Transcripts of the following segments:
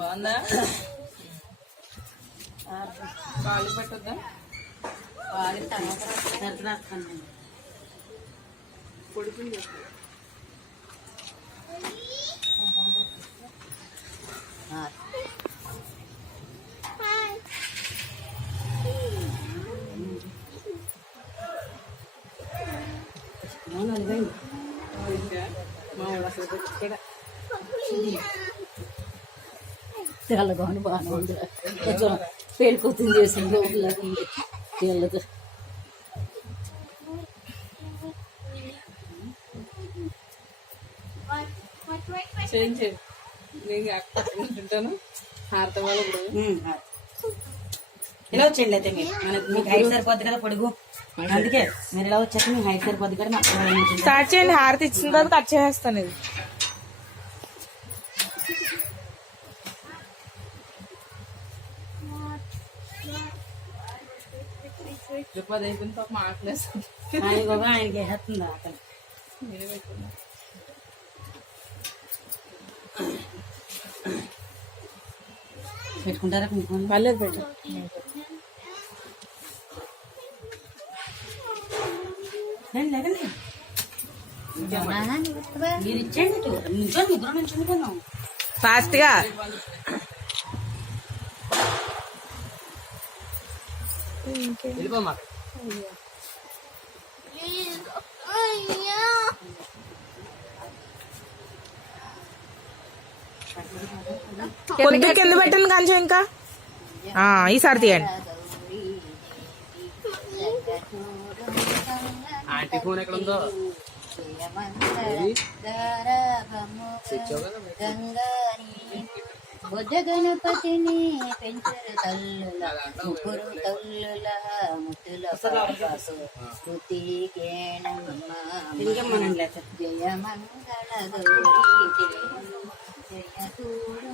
బాగుందా? పాలు పట్టద్దా? పాలు పొడుకుంది. చాలా బాగుంది, బాగానే ఉంది. కొంచెం పేలిపోతుంది చేసింది వీళ్ళతో. తింటాను హారత వాళ్ళు ఇలా వచ్చేయండి. అయితే మీకు హైట్ సరిపోద్ది కదా పొడుగు, అందుకే మీరు ఇలా వచ్చాక మీకు హైట్ సరిపోద్ది కదా. స్టార్ట్ చేయండి. హారతి ఇచ్చిన తర్వాత కట్ చేసేస్తాను. ఇది చెప్పది అయిపోయింది. పాప మాట్లాడేస్తుంది. ఆయనకి వేస్తుందా అక్కడ పెట్టుకుంటారా? పర్లేదు పెట్టు. మీరు ఇచ్చేయండి. నుంచో ముగ్గురు నుంచొని కదా ఫాస్ట్ గా. కొద్ది కింద పెట్టండి కొంచెం. ఇంకా ఈసారి తీయండి. ఆంటీ ఫోన్ ఎక్కడ ఉందో బుద్ధ గణపతిని పెంచరు తల్లుల ముగ్గురు తల్లుల ముత్తుల స్తుతి జయ మంగళ గౌరీ జయ తూడు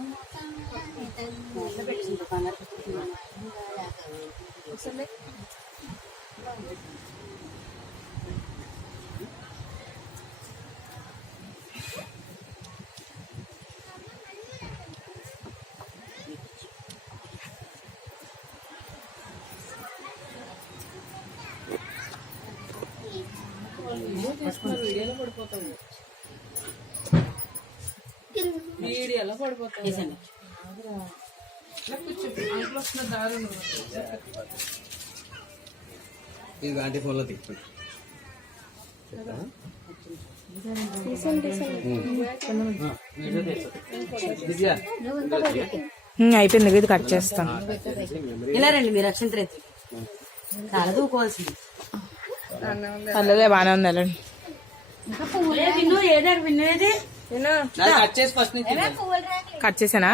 వీడియోలో పడిపోతాడు. వీడియోలో పడిపోతాడు. ఇది ఆంటీ ఫోన్ లో తిప్పండి. అయిపోయింది. ఇది కట్ చేస్తాను. ఇలా రండి మీరు అక్షంతలు ఎత్తి చాలా దూకోవాల్సింది. పర్లేదే, బాగానే ఉంది. వెళ్ళండి. ఇంకా పువ్వులే విన్ను ఏదాడు విన్ను ఏది కట్ చేసి ఫస్ట్ కట్ చేసానా?